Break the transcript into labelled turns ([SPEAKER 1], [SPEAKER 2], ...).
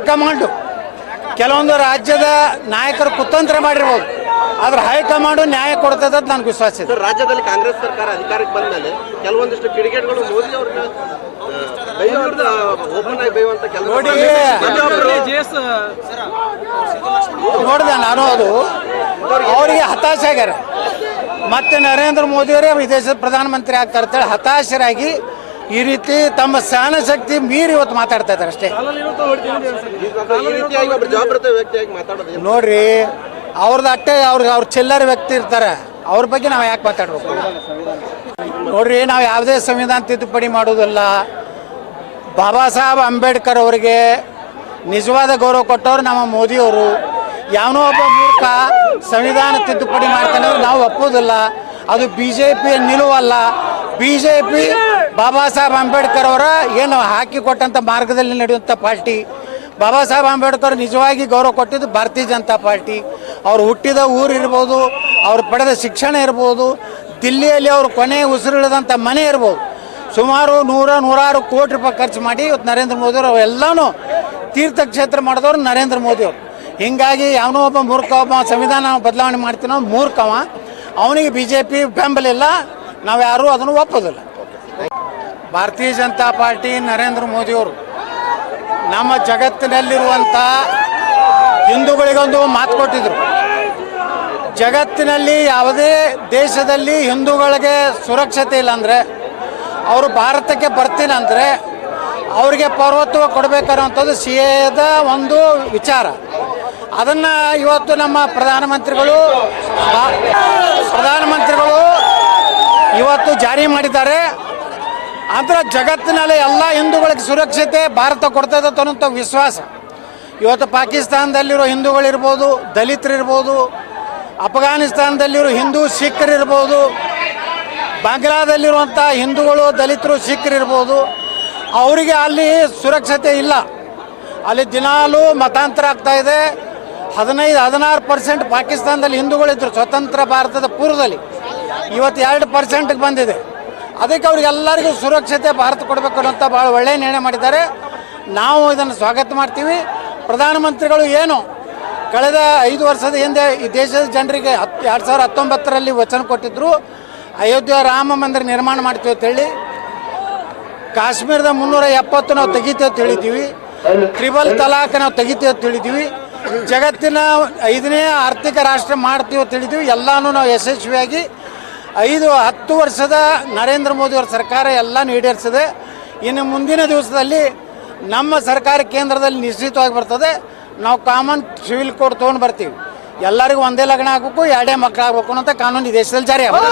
[SPEAKER 1] High command. ಕೆಲವೊಂದು ರಾಜ್ಯದ ನಾಯಕರು ಕುತಂತ್ರ ಮಾಡಿರ್ಬೋದು. ಆದ್ರೆ ಹೈಕಮಾಂಡು ನ್ಯಾಯ ಕೊಡ್ತದ ಅಂತ ನನಗೆ ವಿಶ್ವಾಸ ಇದೆ.
[SPEAKER 2] ರಾಜ್ಯದಲ್ಲಿ ಕಾಂಗ್ರೆಸ್ ಸರ್ಕಾರ ಅಧಿಕಾರಕ್ಕೆ ಬಂದ ಮೇಲೆ ಕೆಲವೊಂದಿಷ್ಟು ಕಿಡಿಗೇಟ್ಗಳು ಮೋದಿ ಅವ್ರನ್ನ ಒಬ್ರು
[SPEAKER 1] ನೋಡಿದೆ ನಾನು ಅದು. ಅವರಿಗೆ ಹತಾಶೆ ಆಗ್ಯಾರ. ಮತ್ತೆ ನರೇಂದ್ರ ಮೋದಿಯವರೇ ವಿದೇಶದ ಪ್ರಧಾನಮಂತ್ರಿ ಆಗ್ತಾರೆ ಅಂತೇಳಿ ಹತಾಶರಾಗಿ ಈ ರೀತಿ ತಮ್ಮ ಸಹನ ಶಕ್ತಿ ಮೀರಿ ಇವತ್ತು ಮಾತಾಡ್ತಾ ಇದ್ದಾರೆ ಅಷ್ಟೇ? ನೋಡ್ರಿ ಅವ್ರದ್ದು ಅಟ್ಟೆ ಅವ್ರ ಅವ್ರ ಚಿಲ್ಲರೆ ವ್ಯಕ್ತಿ ಇರ್ತಾರೆ. ಅವ್ರ ಬಗ್ಗೆ ನಾವು ಯಾಕೆ ಮಾತಾಡ್ಬೇಕು? ನೋಡ್ರಿ ನಾವು ಯಾವುದೇ ಸಂವಿಧಾನ ತಿದ್ದುಪಡಿ ಮಾಡೋದಿಲ್ಲ ಬಾಬಾ ಸಾಹೇಬ್ ಅಂಬೇಡ್ಕರ್ ಅವರಿಗೆ ನಿಜವಾದ ಗೌರವ ಕೊಟ್ಟವ್ರು ನಮ್ಮ ಮೋದಿಯವರು. ಯಾವನೋ ಒಬ್ಬ ಮೂರ್ಖ ಸಂವಿಧಾನ ತಿದ್ದುಪಡಿ ಮಾಡ್ತಾನೆ ನಾವು ಒಪ್ಪೋದಿಲ್ಲ ಅದು B J P ನಿಲುವಲ್ಲ. B J P Baba Saheb Ambedkar ಅವರ ಏನು ಹಾಕಿ ಕೊಟ್ಟಂಥ ಮಾರ್ಗದಲ್ಲಿ ನಡೆಯುವಂಥ ಪಾರ್ಟಿ. ಬಾಬಾ ಸಾಹೇಬ್ ಅಂಬೇಡ್ಕರ್ ನಿಜವಾಗಿ ಗೌರವ ಕೊಟ್ಟಿದ್ದು ಭಾರತೀಯ ಜನತಾ ಪಾರ್ಟಿ. ಅವ್ರು ಹುಟ್ಟಿದ ಊರು ಇರ್ಬೋದು, ಅವ್ರು ಪಡೆದ ಶಿಕ್ಷಣ ಇರ್ಬೋದು, ದಿಲ್ಲಿಯಲ್ಲಿ ಅವರು ಕೊನೆ ಉಸಿರಿಳಿದಂಥ ಮನೆ ಇರ್ಬೋದು. ಸುಮಾರು ನೂರ ನೂರಾರು ಕೋಟಿ ರೂಪಾಯಿ ಖರ್ಚು ಮಾಡಿ ಇವತ್ತು ನರೇಂದ್ರ ಮೋದಿ ಅವರು ಎಲ್ಲನೂ ತೀರ್ಥಕ್ಷೇತ್ರ ಮಾಡಿದವರು ನರೇಂದ್ರ ಮೋದಿ ಅವರು. ಹೀಗಾಗಿ ಯಾವನೋ ಒಬ್ಬ ಮೂರ್ಖ, ಒಬ್ಬ ಸಂವಿಧಾನ ಬದಲಾವಣೆ ಮಾಡ್ತೀನೋ ಮೂರ್ಖವ, ಅವನಿಗೆ ಬಿ ಜೆ ಪಿ ಬೆಂಬಲ ಇಲ್ಲ ನಾವು ಯಾರೂ ಅದನ್ನು ಒಪ್ಪೋದಿಲ್ಲ. ಭಾರತೀಯ ಜನತಾ ಪಾರ್ಟಿ ನರೇಂದ್ರ ಮೋದಿಯವರು ನಮ್ಮ ಜಗತ್ತಿನಲ್ಲಿರುವಂಥ ಹಿಂದೂಗಳಿಗೊಂದು ಮಾತು ಕೊಟ್ಟಿದ್ರು. ಜಗತ್ತಿನಲ್ಲಿ ಯಾವುದೇ ದೇಶದಲ್ಲಿ ಹಿಂದೂಗಳಿಗೆ ಸುರಕ್ಷತೆ ಇಲ್ಲ ಅಂದರೆ, ಅವರು ಭಾರತಕ್ಕೆ ಬರ್ತೀನಿ ಅಂದರೆ ಅವರಿಗೆ ಪೌರತ್ವ ಕೊಡಬೇಕನ್ನುವಂಥದ್ದು ಸಿ ಎದ ಒಂದು ವಿಚಾರ. ಅದನ್ನು ಇವತ್ತು ನಮ್ಮ ಪ್ರಧಾನಮಂತ್ರಿಗಳು ಪ್ರಧಾನಮಂತ್ರಿಗಳು ಇವತ್ತು ಜಾರಿ ಮಾಡಿದ್ದಾರೆ. ಅಂದ್ರೆ ಜಗತ್ತಿನಲ್ಲಿ ಎಲ್ಲ ಹಿಂದೂಗಳಿಗೆ ಸುರಕ್ಷತೆ, ಭಾರತ ಕೊಡ್ತದೆ ಅನ್ನೋಂಥ ವಿಶ್ವಾಸ. ಇವತ್ತು ಪಾಕಿಸ್ತಾನದಲ್ಲಿರೋ ಹಿಂದೂಗಳಿರ್ಬೋದು, ದಲಿತರಿರ್ಬೋದು, ಅಫ್ಘಾನಿಸ್ತಾನದಲ್ಲಿರೋ ಹಿಂದೂ ಸಿಖ್ಖರಿರ್ಬೋದು, ಬಾಂಗ್ಲಾದಲ್ಲಿರುವಂಥ ಹಿಂದೂಗಳು, ದಲಿತರು, ಸಿಖ್ಖರಿರ್ಬೋದು, ಅವರಿಗೆ ಅಲ್ಲಿ ಸುರಕ್ಷತೆ ಇಲ್ಲ. ಅಲ್ಲಿ ದಿನಾಲೂ ಮತಾಂತರ ಆಗ್ತಾ ಇದೆ. ಹದಿನೈದು, ಹದಿನಾರು ಪರ್ಸೆಂಟ್ ಪಾಕಿಸ್ತಾನದಲ್ಲಿ ಹಿಂದೂಗಳಿದ್ದರು ಸ್ವತಂತ್ರ ಭಾರತದ ಪೂರ್ವದಲ್ಲಿ. ಇವತ್ತು ಎರಡು ಪರ್ಸೆಂಟ್ಗೆ ಬಂದಿದೆ. ಅದಕ್ಕೆ ಅವ್ರಿಗೆಲ್ಲರಿಗೂ ಸುರಕ್ಷತೆ ಭಾರತ ಕೊಡಬೇಕು ಅನ್ನೋಂಥ ಭಾಳ ಒಳ್ಳೆಯ ನಿರ್ಣಯ ಮಾಡಿದ್ದಾರೆ. ನಾವು ಇದನ್ನು ಸ್ವಾಗತ ಮಾಡ್ತೀವಿ. ಪ್ರಧಾನಮಂತ್ರಿಗಳು ಏನು, ಕಳೆದ ಐದು ವರ್ಷದ ಹಿಂದೆ ಈ ದೇಶದ ಜನರಿಗೆ ಹತ್ತು ಎರಡು ಸಾವಿರದ ಹತ್ತೊಂಬತ್ತರಲ್ಲಿ ವಚನ ಕೊಟ್ಟಿದ್ದರು ಅಯೋಧ್ಯೆ ರಾಮ ಮಂದಿರ ನಿರ್ಮಾಣ ಮಾಡ್ತೀವಿ ಅಂತೇಳಿ ಕಾಶ್ಮೀರದ ಮುನ್ನೂರ ಎಪ್ಪತ್ತು ನಾವು ತೆಗಿತೀವಿ ಅಂತ ಹೇಳಿದ್ದೀವಿ. ತ್ರಿಬಲ್ ತಲಾಖ್ ನಾವು ತೆಗಿತೀವಿ ಅಂತ ಹೇಳಿದ್ದೀವಿ. ಜಗತ್ತಿನ ಐದನೇ ಆರ್ಥಿಕ ರಾಷ್ಟ್ರ ಮಾಡ್ತೀವಿ ಅಂತ ಹೇಳಿದ್ದೀವಿ. ಎಲ್ಲನೂ ನಾವು ಯಶಸ್ವಿಯಾಗಿ ಐದು, ಹತ್ತು ವರ್ಷದ ನರೇಂದ್ರ ಮೋದಿಯವರ ಸರ್ಕಾರ ಎಲ್ಲನೂ ಈಡೇರಿಸಿದೆ. ಇನ್ನು ಮುಂದಿನ ದಿವಸದಲ್ಲಿ ನಮ್ಮ ಸರ್ಕಾರ ಕೇಂದ್ರದಲ್ಲಿ ನಿಶ್ಚಿತವಾಗಿ ಬರ್ತದೆ. ನಾವು ಕಾಮನ್ ಸಿವಿಲ್ ಕೋರ್ಟ್ ತೊಗೊಂಡು ಬರ್ತೀವಿ. ಎಲ್ಲರಿಗೂ ಒಂದೇ ಲಗ್ನ ಆಗಬೇಕು, ಎರಡೇ ಮಕ್ಕಳು ಆಗಬೇಕು ಅಂತ ಕಾನೂನು ದೇಶದಲ್ಲಿ ಜಾರಿ ಆಗಬೇಕು